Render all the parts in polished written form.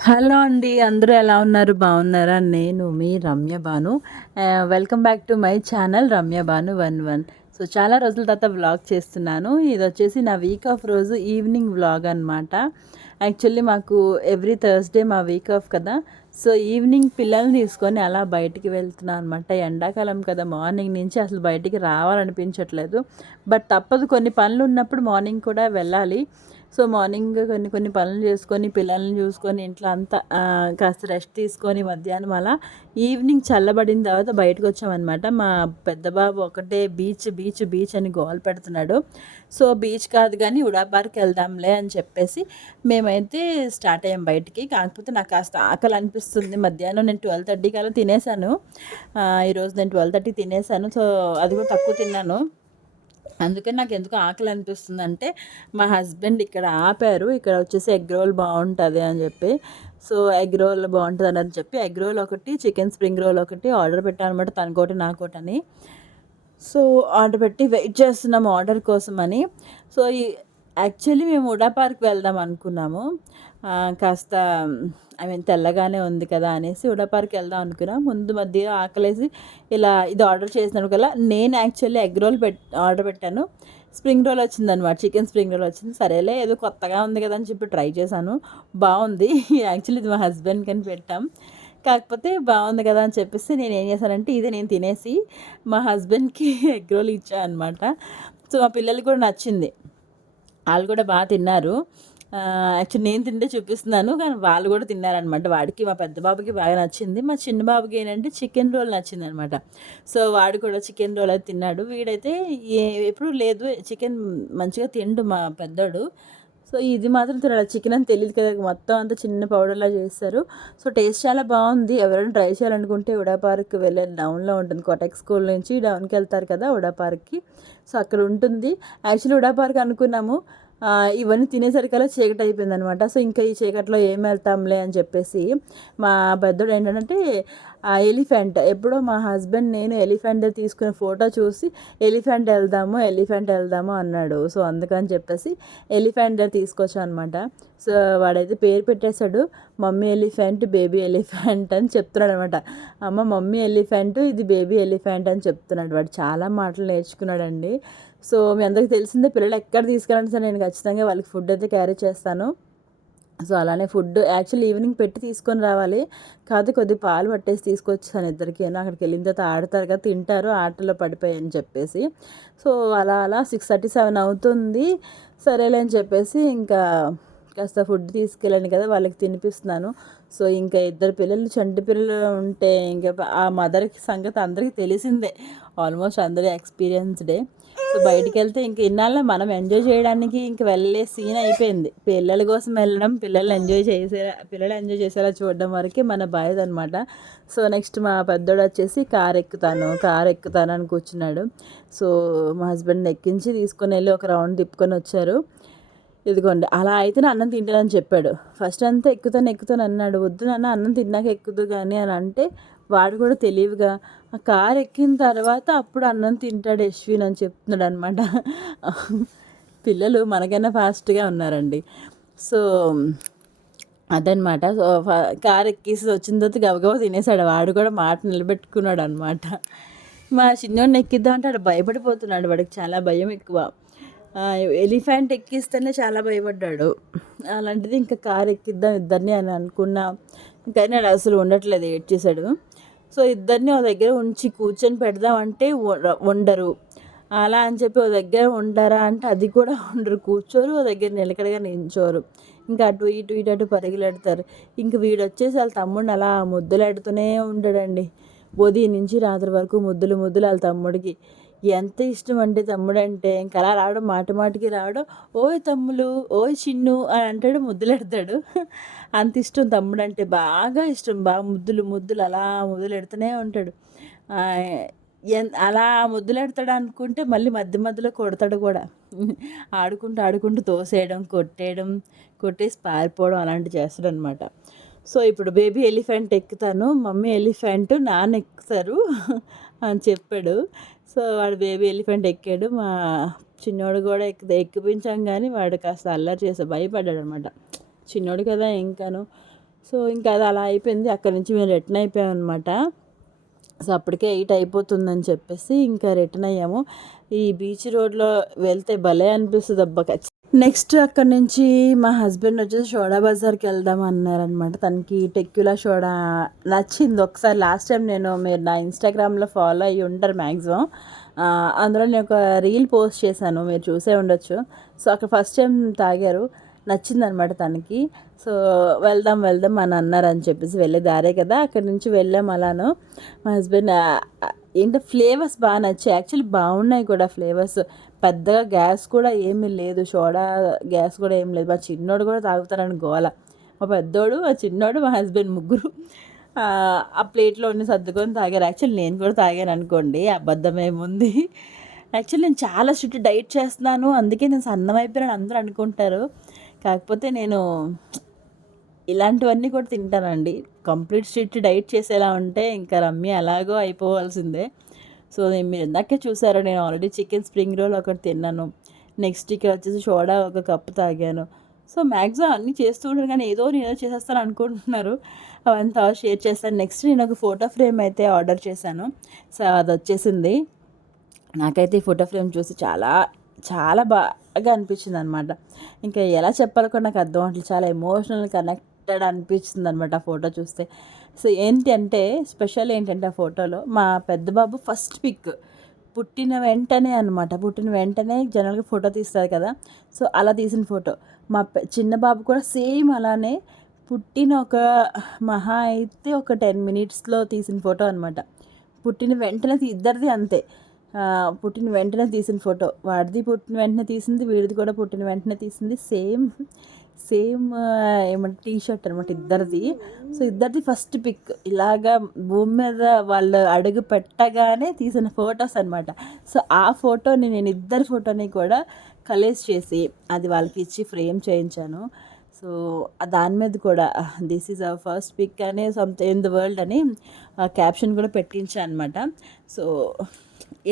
Hello అండి. అందరూ ఎలా ఉన్నారు? బాగున్నారా? నేను మీ Ramya Banu. Welcome back to my channel Ramya Banu 11. So, చాలా రోజుల తర్వాత వ్లాగ్ చేస్తున్నాను. ఇదొచ్చేసి నా వీక్ ఆఫ్ రోజు ఈవినింగ్ వ్లాగ్ అనమాట. యాక్చువల్లీ మాకు ఎవ్రీ థర్స్‌డే మా వీక్ ఆఫ్ కదా! సో, ఈవినింగ్ పిల్లల్ని తీసుకొని అలా బయటికి వెళ్తున్నాను అనమాట. ఎండాకాలం కదా! మార్నింగ్ నుంచి అసలు బయటికి రావాలనిపించట్లేదు. బట్ తప్పదు, కొన్ని పనులున్నప్పుడు మార్నింగ్ కూడా వెళ్ళాలి. సో, మార్నింగ్ కొన్ని కొన్ని పనులు చేసుకొని, పిల్లల్ని చూసుకొని, ఇంట్లో అంతా కాస్త రెస్ట్ తీసుకొని, మధ్యాహ్నం అలా ఈవినింగ్ చల్లబడిన తర్వాత బయటకొచ్చామనమాట. మా పెద్ద బాబు ఒకటే బీచ్, బీచ్, బీచ్ అని గోల పెడుతున్నాడు. సో, బీచ్ కాదు గానీ ఉడా పార్క్ వెళ్దాంలే అని చెప్పేసి మేమైతే స్టార్ట్ అయ్యాం బయటికి. కాకపోతే నాకు కాస్త ఆకలనిపిస్తుంది. మధ్యాహ్నం నేను 12:30 కల్లా తినేసాను. ఈరోజు నేను 12:30 తినేసాను. సో, అది కూడా తక్కువ తిన్నాను. అందుకని నాకెందుకో ఆకలనిపిస్తుందంటే, మా హస్బెండ్ ఇక్కడ ఆపారు. ఇక్కడ వచ్చేసి ఎగ్ రోల్ బావుంటది అని జెప్పి. సో, ఎగ్ రోల్ బావుంటదని చెప్పి ఎగ్ రోల్ ఒకటి, చికెన్ స్ప్రింగ్ రోల్ ఒకటి ఆర్డర్ పెట్టాననమాట. తనకోటి, నాకోటని. సో, ఆర్డర్ పెట్టి వెయిట్ చేస్తున్నాము ఆర్డర్ కోసమని. సో, యాక్చువల్లీ మేము హుడా పార్క్ వెళ్దాం అనుకున్నాము. కాస్త తెల్లగానే ఉంది కదా అనేసి హుడా పార్క్ వెళ్దాం అనుకున్నాం. ముందు మధ్యలో ఆకలేసి ఇలా ఇది ఆర్డర్ చేసినప్పటికల్లా నేను యాక్చువల్లీ ఎగ్ రోల్ ఆర్డర్ పెట్టాను. స్ప్రింగ్ రోల్ వచ్చిందనమాట. చికెన్ స్ప్రింగ్ రోల్ వచ్చింది. సరేలే ఏదో కొత్తగా ఉంది కదా అని చెప్పి ట్రై చేశాను. బావుంది. యాక్చువల్లీ ఇది మా హస్బెండ్‌కని పెట్టాం. కాకపోతే బావుంది కదా అని చెప్పేసి నేనేం చేశానంటే, ఇది నేను తినేసి మా హస్బెండ్‌కి ఎగ్ రోల్ ఇచ్చా అనమాట. సో, మా పిల్లలకి కూడా నచ్చింది. ఆళ్ళు కూడా బా తిన్నారు. యాక్చువల్లీ నేను తింటే చూపిస్తున్నాను. కానీ వాళ్ళు కూడా తిన్నారనమాట. వాడికి, మా పెద్ద బాబుకి బాగా నచ్చింది. మా చిన్న బాబుకి ఏంటంటే చికెన్ రోల్ నచ్చిందనమాట. సో, వాడు కూడా చికెన్ రోల్ అయితే తిన్నాడు. వీడైతే ఎప్పుడు లేదు చికెన్ మంచిగా తినడు మా పెద్దోడు. సో, ఇది మాత్రం తినడు. చికెన్ అని తెలీదు కదా! మొత్తం అంతా చిన్న పౌడర్‌లా చేస్తారు. సో, టేస్ట్ చాలా బావుంది. ఎవరైనా ట్రై చేయాలనుకుంటే ఉడా పార్క్ వెళ్ళే డౌన్‌లో ఉంటుంది. కోటక్ స్కూల్ నుంచి డౌన్‌కెళ్తారు కదా! ఉడా పార్క్‌కి. సో, అక్కడ ఉంటుంది. యాక్చువల్లీ ఉడా పార్క్ అనుకున్నాము. ఇవన్నీ తినేసరికల్లా చీకటయిపోయిందనమాట. సో, ఇంకా ఈ చీకట్లో ఏం వెళ్తాంలే అని చెప్పేసి మా పెద్దోడు ఏంటంటే ఎలిఫెంట్ ఎప్పుడో మా హస్బెండ్ నేను ఎలిఫెంట్ తీసుకునే ఫోటో చూసి ఎలిఫెంట్ వెళ్దాము అన్నాడు. సో, అందుకని చెప్పేసి ఎలిఫెంట్ తీసుకొచ్చా అనమాట. సో, వాడైతే పేరు పెట్టేశాడు. మమ్మీ ఎలిఫెంట్, బేబీ ఎలిఫెంట్ అని చెప్తున్నాడనమాట. అమ్మ మమ్మీ ఎలిఫెంట్, ఇది బేబీ ఎలిఫెంట్ అని చెప్తున్నాడు. వాడు చాలా మాటలు నేర్చుకున్నాడండి. సో, మీ అందరికీ తెలిసిందే, పిల్లలు ఎక్కడ తీసుకెళ్ళండి సరే నేను ఖచ్చితంగా వాళ్ళకి ఫుడ్ అయితే క్యారీ చేస్తాను. సో, అలానే ఫుడ్ యాక్చువల్లీ ఈవినింగ్ పెట్టి తీసుకొని రావాలి. కాకపోతే కొద్దిగా పాలు పట్టేసి తీసుకొచ్చాను ఇద్దరికీను. అక్కడికెళ్ళిన తర్వాత ఆడతారు కదా! తింటారు ఆటలో పడిపోయని చెప్పేసి. సో, అలా అలా 6:30, 7 అవుతుంది. సరేలే అని చెప్పేసి ఇంకా కాస్త ఫుడ్ తీసుకెళ్ళాను కదా! వాళ్ళకి తినిపిస్తున్నాను. సో, ఇంకా ఇద్దరు పిల్లలు, చంటి పిల్లలు ఉంటే ఇంక ఆ మదర్‌కి సంగతి అందరికీ తెలిసిందే. ఆల్మోస్ట్ అందరూ ఎక్స్‌పీరియన్స్‌డే. సో, బయటికెళ్తే ఇంక ఇన్నాళ్ళు మనం ఎంజాయ్ చేయడానికి ఇంక వెళ్ళే సీన్ అయిపోయింది. పిల్లల కోసం వెళ్ళడం, పిల్లలు ఎంజాయ్ చేసేలా చూడడం వరకే మన బాధ్యతనమాట. సో, నెక్స్ట్ మా పెద్దోడొచ్చేసి కారెక్కుతాను అని కూర్చున్నాడు. సో, మా హస్బెండ్‌ని ఎక్కించి తీసుకొనెళ్ళి ఒక రౌండ్ తిప్పుకొనొచ్చారు. ఇదిగోండి అలా అయితేనే అన్నం తింటానని చెప్పాడు. ఫస్ట్ అంతా ఎక్కుతాను అన్నాడు. వద్దు నాన్న అన్నం తిన్నాక ఎక్కుదువు గాని అని అంటే, వాడు కూడా తెలివిగా ఆ కారు ఎక్కిన తర్వాత అప్పుడు అన్నం తింటాడు యశ్విన్ అని చెప్తున్నాడనమాట. పిల్లలు మనకన్నా ఫాస్ట్‌గా ఉన్నారండి. సో, అదనమాట. సో, కారు ఎక్కేసి వచ్చిన తర్వాత గబగబా తినేసాడు. వాడు కూడా మాట నిలబెట్టుకున్నాడనమాట. మా చిన్నోడిని ఎక్కిద్దాం అంటే ఆడు భయపడిపోతున్నాడు. వాడికి చాలా భయం ఎక్కువ. ఎలిఫెంట్ ఎక్కిస్తేనే చాలా భయపడ్డాడు. అలాంటిది ఇంకా కారు ఎక్కిద్దాం ఇద్దరిని అని అనుకున్నా. కానీ ఆడు అసలు ఉండట్లేదు, ఏడ్చేసాడు. సో, ఇద్దరిని ఓ దగ్గర ఉంచి కూర్చొని పెడదామంటే ఉండరు. అలా అని చెప్పి ఓ దగ్గర ఉంటారా అంటే అది కూడా ఉండరు. కూర్చోరు, ఓ దగ్గర నిలకడగా నించోరు. ఇంకా అటు ఇటు, ఇటు అటు పరుగులెడతారు. ఇంక వీడొచ్చేసి ఆళ్ళ తమ్ముడిని అలా ముద్దులెడుతూనే ఉంటాడండి. ఉదయం నుంచి రాత్రి వరకు ముద్దులు ముద్దులు ఆళ్ళ తమ్ముడికి. ఎంత ఇష్టమంటే తమ్ముడంటే ఇంక అలా రావడం, మాటి మాటికి రావడం, "ఓయ్ తమ్ములు, ఓయ్ చిన్ను" అని అంటాడు, ముద్దులెడతాడు. అంత ఇష్టం తమ్ముడంటే, బాగా ఇష్టం. బాగా ముద్దులు ముద్దులు అలా ముద్దులెడుతూనే ఉంటాడు. ఆహ్, అలా ముద్దులెడతాడనుకుంటే మళ్ళీ మధ్య మధ్యలో కొడతాడు కూడా. ఆడుకుంటూ తోసేయడం, కొట్టేసి పారిపోవడం అలాంటివి చేస్తాడనమాట. సో, ఇప్పుడు బేబీ ఎలిఫెంట్ ఎక్కుతాను, మమ్మీ ఎలిఫెంట్, నాన్న ఎక్కుతారు అని చెప్పాడు. సో, వాడు బేబీ ఎలిఫెంట్ ఎక్కాడు. మా చిన్నోడు కూడా ఎక్కిపించాం గానీ వాడు కాస్త అల్లరి చేసి భయపడ్డాడనమాట. చిన్నోడు కదా ఇంకాను. సో ఇంకా అది అలా అయిపోయింది. అక్కడి నుంచి మేము రిటర్న్ అయిపోయాం అనమాట. సో అప్పటికే 8 అయిపోతుందని చెప్పేసి ఇంకా రిటర్న్ అయ్యాము. ఈ బీచ్ రోడ్లో వెళ్తే భలే అనిపిస్తుంది అబ్బా. నెక్స్ట్ అక్కడి నుంచి మా హస్బెండ్ వచ్చేసి సోడా బజార్కి వెళ్దాం అన్నారనమాట. తనకి టెక్యులా సోడా నచ్చింది. ఒకసారి లాస్ట్ టైం మీరు నా ఇన్స్టాగ్రామ్లో ఫాలో అయ్యి ఉంటారు మ్యాక్సిమం. అందులో నేను ఒక రీల్ పోస్ట్ చేశాను, మీరు చూసే ఉండొచ్చు. సో అక్కడ ఫస్ట్ టైం తాగారు, నచ్చిందనమాట తనకి. సో వెళ్దాం వెళ్దాం అని అన్నారని చెప్పేసి వెళ్ళే దారే కదా, అక్కడి నుంచి వెళ్ళాం అలాను. మా హస్బెండ్ ఏంటో ఫ్లేవర్స్ బాగా నచ్చాయి, యాక్చువల్లీ బాగున్నాయి కూడా ఫ్లేవర్స్. పెద్దగా గ్యాస్ కూడా ఏమీ లేదు, సోడా గ్యాస్ కూడా ఏం లేదు. మా చిన్నోడు కూడా తాగుతారని గోల. మా పెద్దోడు, మా చిన్నోడు, మా హస్బెండ్ ముగ్గురు ఆ ప్లేట్లో అన్ని సర్దుకొని తాగారు. యాక్చువల్లీ నేను కూడా తాగాను అనుకోండి, అబద్ధం ఏముంది. యాక్చువల్లీ నేను చాలా స్ట్రిక్ట్ డైట్ చేస్తున్నాను, అందుకే నేను సన్నం అయిపోయాను అందరూ అనుకుంటారు. కాకపోతే నేను ఇలాంటివన్నీ కూడా తింటానండి. కంప్లీట్ స్ట్రిక్ట్ డైట్ చేసేలా ఉంటే ఇంకా రమ్య ఎలాగో అయిపోవాల్సిందే. సో మీరు ఇందాకే చూసారు, నేను ఆల్రెడీ చికెన్ స్ప్రింగ్ రోల్ ఒకటి తిన్నాను. నెక్స్ట్ ఇక్కడ వచ్చేసి సోడా ఒక కప్పు తాగాను. సో మ్యాక్సిమం అన్నీ చేస్తూ ఉంటాను, కానీ ఏదో నేను చేసేస్తాను అనుకుంటున్నారు. అవంతా షేర్ చేస్తాను. నెక్స్ట్ నేను ఒక ఫోటో ఫ్రేమ్ అయితే ఆర్డర్ చేశాను. సో అది వచ్చేసింది. నాకైతే ఈ ఫోటో ఫ్రేమ్ చూసి చాలా చాలా బాగా అనిపించింది అనమాట. ఇంకా ఎలా చెప్పాలో కూడా నాకు అర్థం అవ్వట్లేదు. చాలా ఎమోషనల్ కనెక్టెడ్ అనిపించింది అనమాట ఆ ఫోటో చూస్తే. సో ఏంటి అంటే స్పెషల్ ఏంటంటే ఆ ఫోటోలో మా పెద్ద బాబు ఫస్ట్ పిక్ పుట్టిన వెంటనే అనమాట. పుట్టిన వెంటనే జనరల్గా ఫోటో తీస్తారు కదా, సో అలా తీసిన ఫోటో. మా చిన్న బాబు కూడా సేమ్ అలానే పుట్టిన ఒక మహా అయితే ఒక 10 మినిట్స్లో తీసిన ఫోటో అనమాట. పుట్టిన వెంటనే ఇద్దరిది అంతే, పుట్టిన వెంటనే తీసిన ఫోటో. వాడిది పుట్టిన వెంటనే తీసింది, వీడిది కూడా పుట్టిన వెంటనే తీసింది. సేమ్ సేమ్ ఏమంటే టీ షర్ట్ అనమాట ఇద్దరిది. సో ఇద్దరిది ఫస్ట్ పిక్ ఇలాగా భూమి మీద వాళ్ళు అడుగు పెట్టగానే తీసిన ఫొటోస్ అనమాట. సో ఆ ఫోటోని నేను ఇద్దరి ఫోటోని కూడా కలేజ్ చేసి అది వాళ్ళకి ఇచ్చి ఫ్రేమ్ చేయించాను. సో దాని మీద కూడా this is our first pic అని సంథింగ్ ఇన్ ద వరల్డ్ అని క్యాప్షన్ కూడా పెట్టించాను అనమాట. సో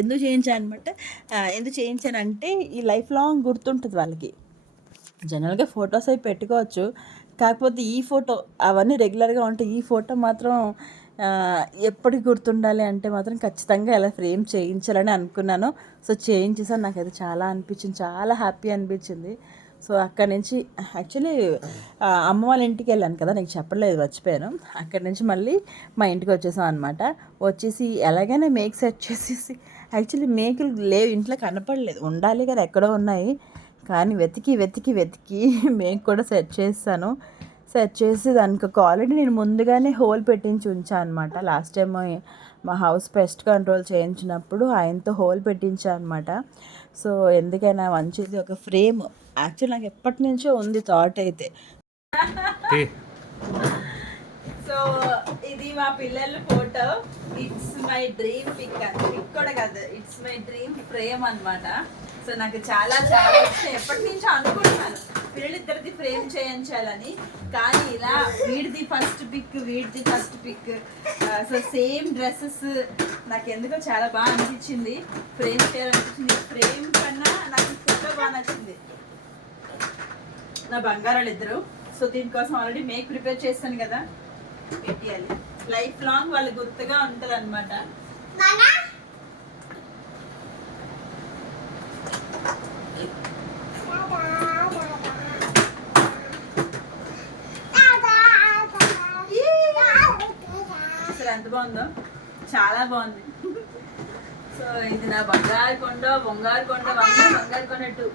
ఎందుకు చేయించాను అనమాట, ఎందుకు చేయించానంటే ఈ లైఫ్ లాంగ్ గుర్తుంటుంది వాళ్ళకి. జనరల్గా ఫొటోస్ అవి పెట్టుకోవచ్చు, కాకపోతే ఈ ఫోటో అవన్నీ రెగ్యులర్గా ఉంటాయి, ఈ ఫోటో మాత్రం ఎప్పటికి గుర్తుండాలి అంటే మాత్రం ఖచ్చితంగా ఇలా ఫ్రేమ్ చేయించాలని అనుకున్నాను. సో చేయించేసాను. నాకైతే చాలా అనిపించింది, చాలా హ్యాపీ అనిపించింది. సో అక్కడి నుంచి యాక్చువల్లీ అమ్మ వాళ్ళ ఇంటికి వెళ్ళాను కదా, నీకు చెప్పలేదు, మర్చిపోయాను. అక్కడి నుంచి మళ్ళీ మా ఇంటికి వచ్చేసాం అనమాట. వచ్చేసి ఎలాగైనా మేక్ సెట్ చేసేసి, యాక్చువల్లీ మేకులు లేవు ఇంట్లో, కనపడలేదు, ఉండాలి కదా ఎక్కడో ఉన్నాయి, కానీ వెతికి వెతికి వెతికి మేక్ కూడా సెట్ చేస్తాను. సెట్ చేసి దానికి ఒక ఆల్రెడీ నేను ముందుగానే హోల్ పెట్టించి ఉంచాను అనమాట. లాస్ట్ టైం మా హౌస్ పెస్ట్ కంట్రోల్ చేయించినప్పుడు ఆయనతో హోల్ పెట్టించాను అనమాట. సో ఎందుకైనా మంచిది ఒక ఫ్రేమ్. యాక్చువల్ నాకు ఎప్పటి నుంచో ఉంది థాట్ అయితే. సో ఇది మా పిల్లల photo. It's my dream pic, pic కూడా కాదు, ఇట్స్ మై డ్రీమ్ ఫ్రేమ్ అనమాట. సో నాకు చాలా చాలా ఇష్టం, ఎప్పటి నుంచో అనుకుంటున్నాను పిల్లలిద్దరిది ఫ్రేమ్ చేయించాలని. కానీ ఇలా వీడిది ఫస్ట్ పిక్, వీడిది first pic, so same dresses. నాకు ఎందుకో చాలా బాగా అనిపించింది, ఫ్రేమ్ చేయాలనిపించింది. ఫ్రేమ్ కన్నా నాకు ఫోటో బాగా నచ్చింది, నా బంగారాలు ఇద్దరు. సో దీనికోసం ఆల్రెడీ మేక్ ప్రిపేర్ చేస్తాను కదా, పెట్టేయాలి. లైఫ్ లాంగ్ వాళ్ళు గుర్తుగా ఉంటుంది అనమాట. అసలు ఎంత బాగుందో, చాలా బాగుంది. సో ఇది నా బంగారు కొండ, బొంగారు కొండ, బంగారు కొండ 2.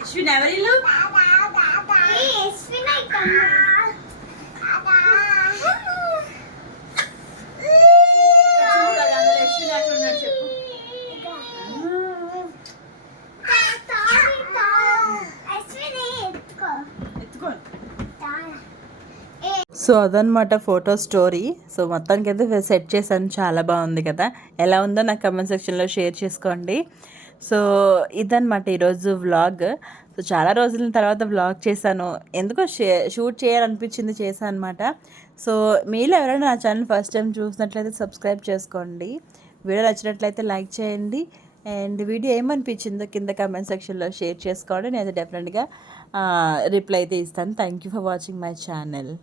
యశ్విన్ ఎవరిల్లు? సో అదనమాట ఫోటో స్టోరీ. సో మొత్తానికి అయితే సెట్ చేశాను, చాలా బాగుంది కదా. ఎలా ఉందో నాకు కమెంట్ సెక్షన్లో షేర్ చేసుకోండి. సో ఇదనమాట ఈరోజు వ్లాగ్. సో చాలా రోజుల తర్వాత వ్లాగ్ చేశాను, ఎందుకో షూట్ చేయాలనిపించింది, చేశాను అనమాట. సో మీలో ఎవరైనా నా ఛానల్ ఫస్ట్ టైం చూసినట్లయితే సబ్స్క్రైబ్ చేసుకోండి. వీడియో నచ్చినట్లయితే లైక్ చేయండి. అండ్ వీడియో ఏమనిపించిందో కింద కమెంట్ సెక్షన్లో షేర్ చేసుకోండి, నేను డెఫినెట్గా రిప్లై అయితే ఇస్తాను. Thank you for watching my channel.